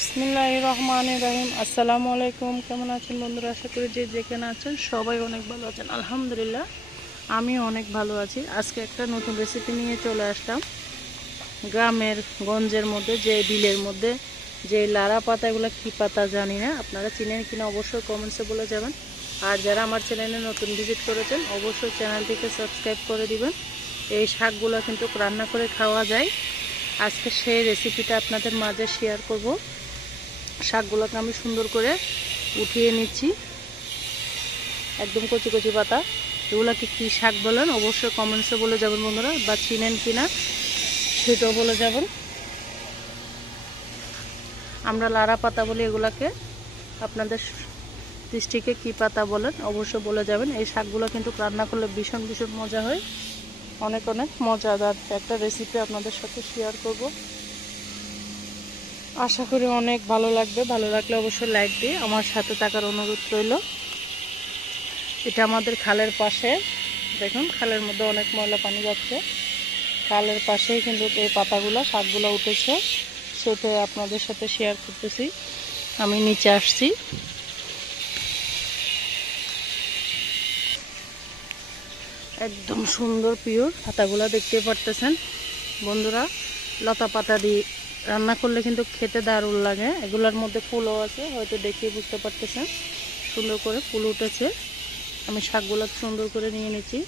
বিসমিল্লাহির রহমানির রহিম। আসসালামু আলাইকুম। কেমন আছেন বন্ধুরা? আশা করি যে যেখানে আছেন সবাই অনেক ভালো আছেন। আলহামদুলিল্লাহ আমি অনেক ভালো আছি। আজকে একটা নতুন রেসিপি নিয়ে চলে আসলাম। গ্রামের গঞ্জের মধ্যে যে বিলের মধ্যে যে লারা পাতাগুলো কী পাতা জানি না, আপনারা চিনেন কিনা অবশ্যই কমেন্টসে বলে যাবেন। আর যারা আমার চ্যানেলে নতুন ভিজিট করেছেন অবশ্যই চ্যানেলটিকে সাবস্ক্রাইব করে দিবেন। এই শাকগুলো কিন্তু রান্না করে খাওয়া যায়। আজকে সেই রেসিপিটা আপনাদের মাঝে শেয়ার করব। শাকগুলোকে আমি সুন্দর করে উঠিয়ে নিচ্ছি, একদম কচি কচি পাতা। এগুলোকে কী শাক বলেন অবশ্যই কমেন্টসে বলে যাবেন বন্ধুরা, বা চিনেন কিনা সেটাও বলে যাবেন। আমরা লারা পাতা বলি এগুলাকে, আপনাদের ডিস্ট্রিক্টে কী পাতা বলেন অবশ্যই বলে যাবেন। এই শাকগুলো কিন্তু রান্না করলে ভীষণ ভীষণ মজা হয়, অনেক অনেক মজাদার একটা রেসিপি আপনাদের সাথে শেয়ার করব। আশা করি অনেক ভালো লাগবে। ভালো লাগলে অবশ্যই লাইক দিয়ে আমার সাথে থাকার অনুরোধ রইল। এটা আমাদের খালের পাশে, দেখুন খালের মধ্যে অনেক ময়লা পানি যাচ্ছে। খালের পাশেই কিন্তু এই পাতাগুলো শাকগুলো উঠেছে, সেটা আপনাদের সাথে শেয়ার করতেছি। আমি নিচে আসছি, একদম সুন্দর পিওর পাতাগুলো দেখতে পারতেছেন বন্ধুরা। লতা পাতা দিয়ে রান্না করলে কিন্তু খেতে দারুণ লাগে। এগুলোর মধ্যে ফুলও আছে, হয়তো দেখিয়ে বুঝতে পারতেছেন। সুন্দর করে ফুল উঠেছে। আমি শাকগুলো সুন্দর করে নিয়ে নিচ্ছি।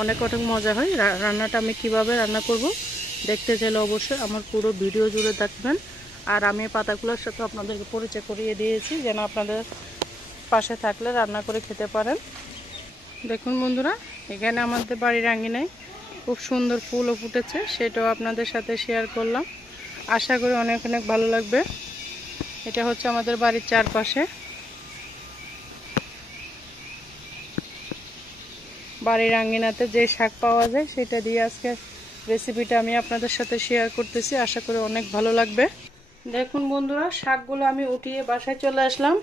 অনেক অনেক মজা হয় রান্নাটা। আমি কিভাবে রান্না করব দেখতে চাইলে অবশ্যই আমার পুরো ভিডিও জুড়ে থাকবেন। আর আমি পাতাগুলোর সাথে আপনাদেরকে পরিচয় করিয়ে দিয়েছি, যেন আপনাদের পাশে থাকলে রান্না করে খেতে পারেন। দেখুন বন্ধুরা, এখানে আমাদের বাড়ির আঙিনায় খুব সুন্দর ফুলও ফুটেছে, সেটাও আপনাদের সাথে শেয়ার করলাম। আশা করি অনেক অনেক ভালো লাগবে। এটা হচ্ছে আমাদের বাড়ির চারপাশে। বাড়ির আঙিনাতে যে শাক পাওয়া যায় সেটা দিয়ে আজকে রেসিপিটা আমি আপনাদের সাথে শেয়ার করতেছি। আশা করি অনেক ভালো লাগবে। দেখুন বন্ধুরা, শাকগুলো আমি উঠিয়ে বাসায় চলে আসলাম।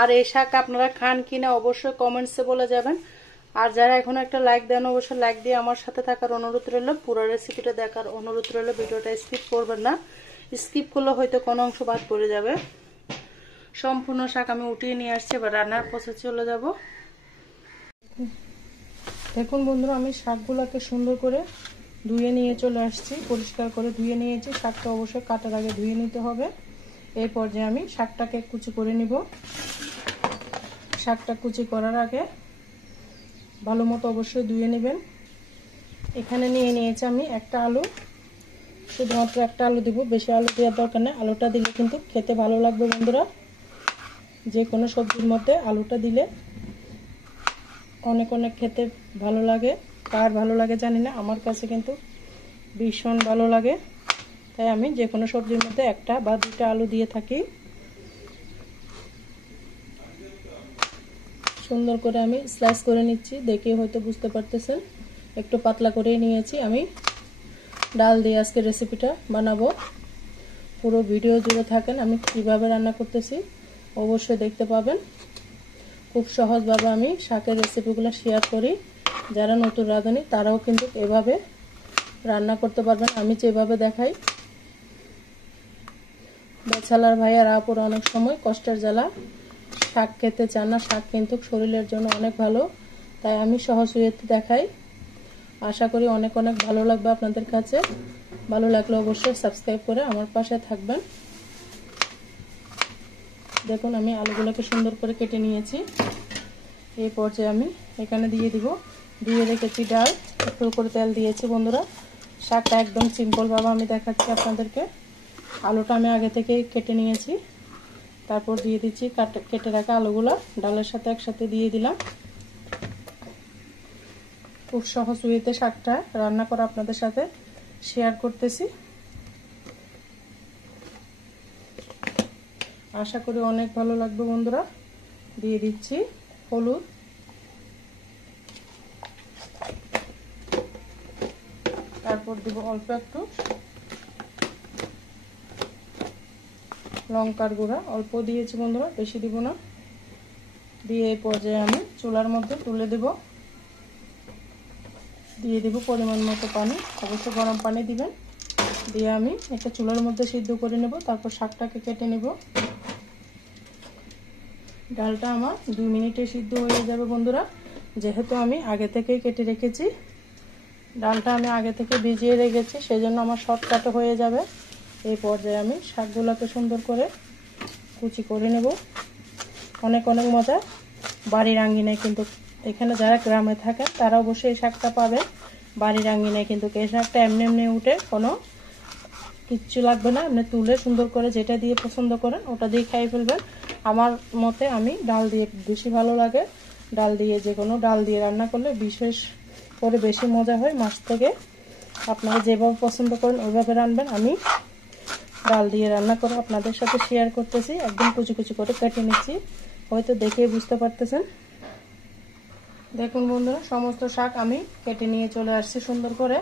আর এই শাক আপনারা খান কিনা অবশ্যই কমেন্টসে বলে যাবেন। আর যারা এখন একটা লাইক দেন অবশ্যই লাইক দিয়ে আমার সাথে থাকার অনুরোধ রইল। পুরো রেসিপিটা দেখার অনুরোধ রইল। ভিডিওটা স্কিপ করবেন না, স্কিপ করলে হয়তো কোনো অংশ বাদ পড়ে যাবে। সম্পূর্ণ শাক আমি উঠিয়ে নিয়ে আসছি, এবার রান্নার প্রসেসে চলে যাব। দেখুন বন্ধুরা, আমি শাকগুলোকে সুন্দর করে ধুয়ে নিয়ে চলে আসছি। পরিষ্কার করে ধুয়ে নিয়েছি। শাকটা অবশ্যই কাটার আগে ধুয়ে নিতে হবে। এই পর্যায়ে আমি শাকটাকে কুচি করে নিব। শাকটা কুচি করার আগে ভালো মতো অবশ্যই ধুয়ে নেবেন। এখানে নিয়ে নিয়েছি আমি একটা আলু, শুধুমাত্র একটা আলু দিব, বেশি আলু দেওয়ার দরকার নেই। আলুটা দিলে কিন্তু খেতে ভালো লাগবে বন্ধুরা। যে কোনো সবজির মধ্যে আলুটা দিলে অনেক অনেক খেতে ভালো লাগে। কার ভালো লাগে জানি না, আমার কাছে কিন্তু ভীষণ ভালো লাগে। তাই আমি যে কোনো সবজির মধ্যে একটা বা দুটো আলু দিয়ে থাকি। সুন্দর করে আমি স্লাইস করে নিচ্ছি, দেখে হয়তো বুঝতে পারতেছেন। একটু পাতলা করেই নিয়েছি। আমি ডাল দিয়ে আজকে রেসিপিটা বানাবো। পুরো ভিডিও জুড়ে থাকেন, আমি কিভাবে রান্না করতেছি অবশ্যই দেখতে পাবেন। খুব সহজভাবে আমি শাকের রেসিপিগুলো শেয়ার করি। যারা নতুন রাঁধুনি তারাও কিন্তু এভাবে রান্না করতে পারবেন, আমি যেভাবে দেখাই। ব্যাচেলার ভাইয়ারা আপুরা অনেক সময় কষ্টের জ্বালা শাক খেতে চান না। শাক কিন্তু শরীরের জন্য অনেক ভালো, তাই আমি সহজ ওয়েতে দেখাই। আশা করি অনেক অনেক ভালো লাগবে আপনাদের কাছে। ভালো লাগলে অবশ্যই সাবস্ক্রাইব করে আমার পাশে থাকবেন। দেখুন আমি আলুগুলোকে সুন্দর করে কেটে নিয়েছি। এই পর্যায়ে আমি এখানে দিয়ে দিব, দিয়ে রেখেছি ডাল, একটু করে তেল দিয়েছি বন্ধুরা। শাকটা একদম সিম্পলভাবে আমি দেখাচ্ছি আপনাদেরকে। আলুটা আমি আগে থেকে কেটে নিয়েছি, তারপর দিয়ে দিচ্ছি কেটে রাখা আলুগুলো ডালের সাথে একসাথে দিয়ে দিলাম। খুব সহজ ওয়েতে শাকটা রান্না করা আপনাদের সাথে শেয়ার করতেছি। আশা করি অনেক ভালো লাগবে বন্ধুরা। দিয়ে দিচ্ছি হলুদ, তারপর দিব অল্প একটু লঙ্কার গুঁড়া, অল্প দিয়েছি বন্ধুরা, বেশি দিব না। দিয়ে এই পর্যায়ে আমি চুলার মধ্যে তুলে দেব। দিয়ে দেব পরিমাণ মতো পানি, অবশ্যই গরম পানি দিবেন। দিয়ে আমি একটা চুলার মধ্যে সিদ্ধ করে নেব, তারপর শাকটাকে কেটে নেব। ডালটা আমার 2 মিনিটে সিদ্ধ হয়ে যাবে বন্ধুরা, যেহেতু আমি আগে থেকেই কেটে রেখেছি। ডালটা আমি আগে থেকে ভিজিয়ে রেখেছি, সেজন্য আমার শর্টকাটে হয়ে যাবে। এই পর্যায়ে আমি শাকগুলোকে সুন্দর করে কুচি করে নেব। অনেক অনেক মজা বাড়ির আঙ্গিনায়, কিন্তু এখানে যারা গ্রামে থাকে তারা অবশ্যই এই শাকটা পাবে। বাড়ির আঙ্গিনায় কিন্তু এই শাকটা এমনি এমনি উঠে, কোনো কিচ্ছু লাগবে না, আপনি তুলে সুন্দর করে যেটা দিয়ে পছন্দ করেন ওটা দিয়ে খাই ফেলবেন। আমার মতে আমি ডাল দিয়ে বেশি ভালো লাগে। ডাল দিয়ে যে কোনো ডাল দিয়ে রান্না করলে বিশেষ করে বেশি মজা হয় মাছ থেকে। আপনারা যেভাবে পছন্দ করেন ওইভাবে রান্নবেন। আমি ডাল দিয়ে রান্না করে আপনাদের সাথে শেয়ার করতেছি। একদম কুচি কুচি করে কেটে নিচ্ছি, হয়তো দেখেই বুঝতে পারতেছেন। দেখুন বন্ধুরা, সমস্ত শাক আমি কেটে নিয়ে চলে আসছি সুন্দর করে।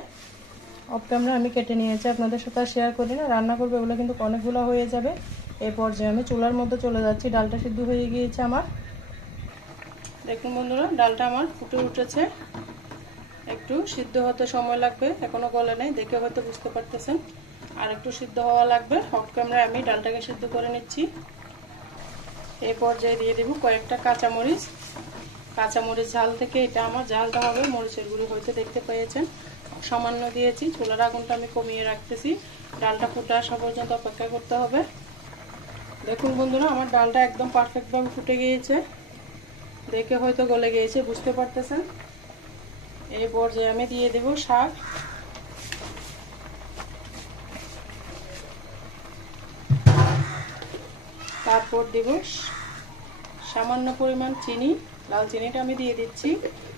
অফ ক্যামেরা আমি কেটে নিয়েছি, আপনাদের সাথে শেয়ার করি না। রান্না করবো এগুলো কিন্তু অনেকগুলো হয়ে যাবে। এই পর্যায়ে আমি চুলার মধ্যে চলে যাচ্ছি। ডালটা সিদ্ধ হয়ে গিয়েছে আমার। দেখুন বন্ধুরা, ডালটা আমার ফুটে উঠেছে। একটু সিদ্ধ হতে সময় লাগবে, এখনো গলে নাই, দেখে হয়তো বুঝতে পারতেছেন। আর একটু সিদ্ধ হওয়া লাগবে। অফ ক্যামেরায় আমি ডালটাকে সিদ্ধ করে নিচ্ছি। এই পর্যায়ে দিয়ে দেব কয়েকটা কাঁচামরিচ। কাঁচামরিচ ঝাল থেকে এটা আমার ঝালটা হবে। মরিচের গুঁড়ি হয়তো দেখতে পেয়েছেন, সামান্য দিয়েছি। চুলার আগুনটা আমি কমিয়ে রাখতেছি, ডালটা ফুটে আসা পর্যন্ত অপেক্ষা করতে হবে। দেখুন বন্ধুরা, আমার ডালটা একদম পারফেক্টভাবে ফুটে গিয়েছে, দেখে হয়তো গলে গিয়েছে, বুঝতে পারতেছেন। এই পর্যায়ে আমি দিয়ে দেব শাক। তারপর দেব সামান্য পরিমাণ চিনি, লাল চিনিটা আমি দিয়ে দিচ্ছি।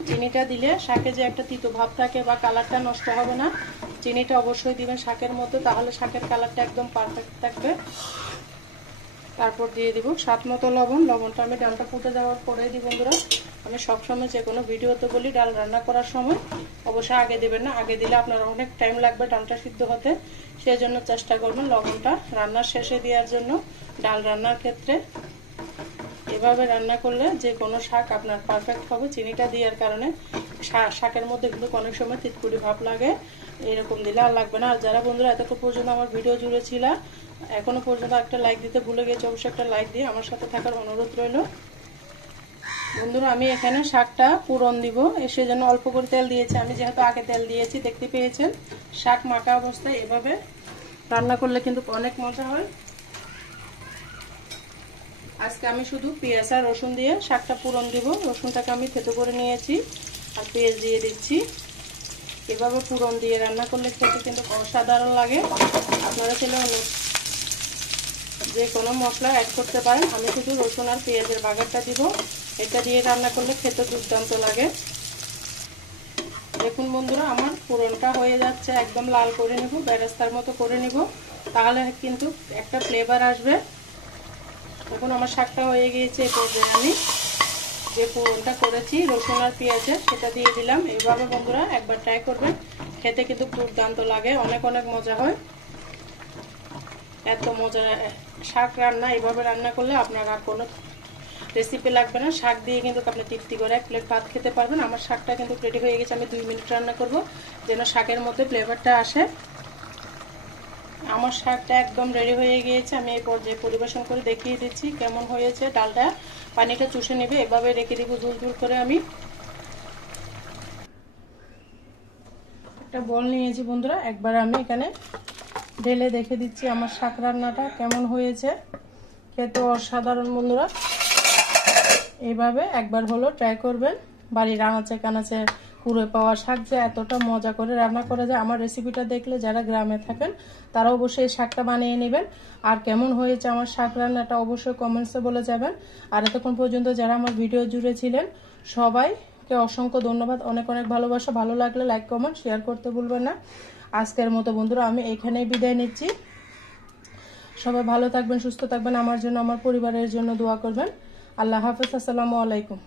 চিনিটা দিলে শাকে যে একটা তিতো ভাব থাকে বা কালারটা নষ্ট হবে না। চিনিটা অবশ্যই দিবেন শাকের মধ্যে, তাহলে শাকের কালারটা একদম পারফেক্ট থাকবে। তারপর দিয়ে দিব স্বাদ মতো লবণ। লবণটা আমি ডালটা ফুটে যাওয়ার পরে দিই বন্ধুরা। আমি সবসময় যে কোনো ভিডিওতে বলি, ডাল রান্না করার সময় অবশ্যই আগে দেবেন না। আগে দিলে আপনার অনেক টাইম লাগবে ডালটা সিদ্ধ হতে, সেই জন্য চেষ্টা করবেন লবণটা রান্নার শেষে দেওয়ার জন্য। ডাল রান্নার ক্ষেত্রে এভাবে রান্না করলে যে কোনো শাক আপনার পারফেক্ট হবে। চিনিটা দেওয়ার কারণে শাকের মধ্যে কিন্তু অনেক সময় তিতকুড়ি ভাব লাগে, এরকম দিলে আর লাগবে না। আর যারা বন্ধুরা এতক্ষণ পর্যন্ত আমার ভিডিও জুড়ে ছিল, এখনো পর্যন্ত একটা লাইক দিতে ভুলে গেছি, অবশ্যই একটা লাইক দিয়ে আমার সাথে থাকার অনুরোধ রইল। বন্ধুরা, আমি এখানে শাকটা পুরন দিব, সেজন্য অল্প করে তেল দিয়েছি। আমি যেহেতু আগে তেল দিয়েছি, দেখতে পেয়েছেন। শাক মাখা অবস্থায় এভাবে রান্না করলে কিন্তু অনেক মজা হয়। আজকে আমি শুধু পেঁয়াজ আর রসুন দিয়ে শাকটা পুরন দিব। রসুনটাকে আমি থেতো করে নিয়েছি আর পেঁয়াজ দিয়ে দিচ্ছি। এভাবে পুরন দিয়ে রান্না করলে খেতে কিন্তু অসাধারণ লাগে। আপনারা চাইলে যে কোনো মশলা অ্যাড করতে পারেন। আমি শুধু রসুন আর পেঁয়াজের বাগারটা দিব, এটা দিয়ে রান্না করলে খেতে দুর্দান্ত লাগে। দেখুন বন্ধুরা, আমার পুরনটা হয়ে যাচ্ছে। একদম লাল করে নেব, বেরেস্তার মতো করে নেব, তাহলে কিন্তু একটা ফ্লেভার আসবে। এখন আমার শাকটা হয়ে গিয়েছে। এই পর্যায়ে আমি যে পুরনটা করেছি রসুন আর পেঁয়াজের, সেটা দিয়ে দিলাম। এইভাবে বন্ধুরা একবার ট্রাই করবেন, খেতে কিন্তু দুর্দান্ত লাগে, অনেক অনেক মজা হয়। এত মজা শাক রান্না এভাবে রান্না করলে আপনার আর কোনো রেসিপি লাগবে না। শাক দিয়ে কিন্তু আপনি তৃপ্তি করে 1 প্লেট ভাত খেতে পারবেন। আমার শাকটা কিন্তু রেডি হয়ে গেছে। আমি 2 মিনিট রান্না করব, যেন শাকের মধ্যে ফ্লেভারটা আসে। আমার শাকটা একদম রেডি হয়ে গিয়েছে। আমি এই পর্যায়ে পরিবেশন করে দেখিয়ে দিচ্ছি কেমন হয়েছে। ডালটা পানিটা চুষে নেবে, এভাবে রেখে দিব ঝুল ঝুল করে। আমি একটা বল নিয়েছি বন্ধুরা, একবার আমি এখানে ঢেলে দেখে দিচ্ছি আমার শাক রান্নাটা কেমন হয়েছে। খেতে অসাধারণ বন্ধুরা, এইভাবে একবার হলো ট্রাই করবেন। বাড়ির আনাচে কানাচে কুড়ে পাওয়া শাক যে এতটা মজা করে রান্না করা যায়, আমার রেসিপিটা দেখলে যারা গ্রামে থাকেন তারা অবশ্যই এই শাকটা বানিয়ে নেবেন। আর কেমন হয়েছে আমার শাক রান্নাটা অবশ্যই কমেন্টসে বলে যাবেন। আর এতক্ষণ পর্যন্ত যারা আমার ভিডিও জুড়ে ছিলেন সবাইকে অসংখ্য ধন্যবাদ, অনেক অনেক ভালোবাসা। ভালো লাগলে লাইক কমেন্ট শেয়ার করতে ভুলবেন না। আজকের মতো বন্ধুরা আমি এখানেই বিদায় নিচ্ছি। সবাই ভালো থাকবেন, সুস্থ থাকবেন, আমার জন্য আমার পরিবারের জন্য দোয়া করবেন। আল্লাহ হাফেজ, আসসালামু আলাইকুম।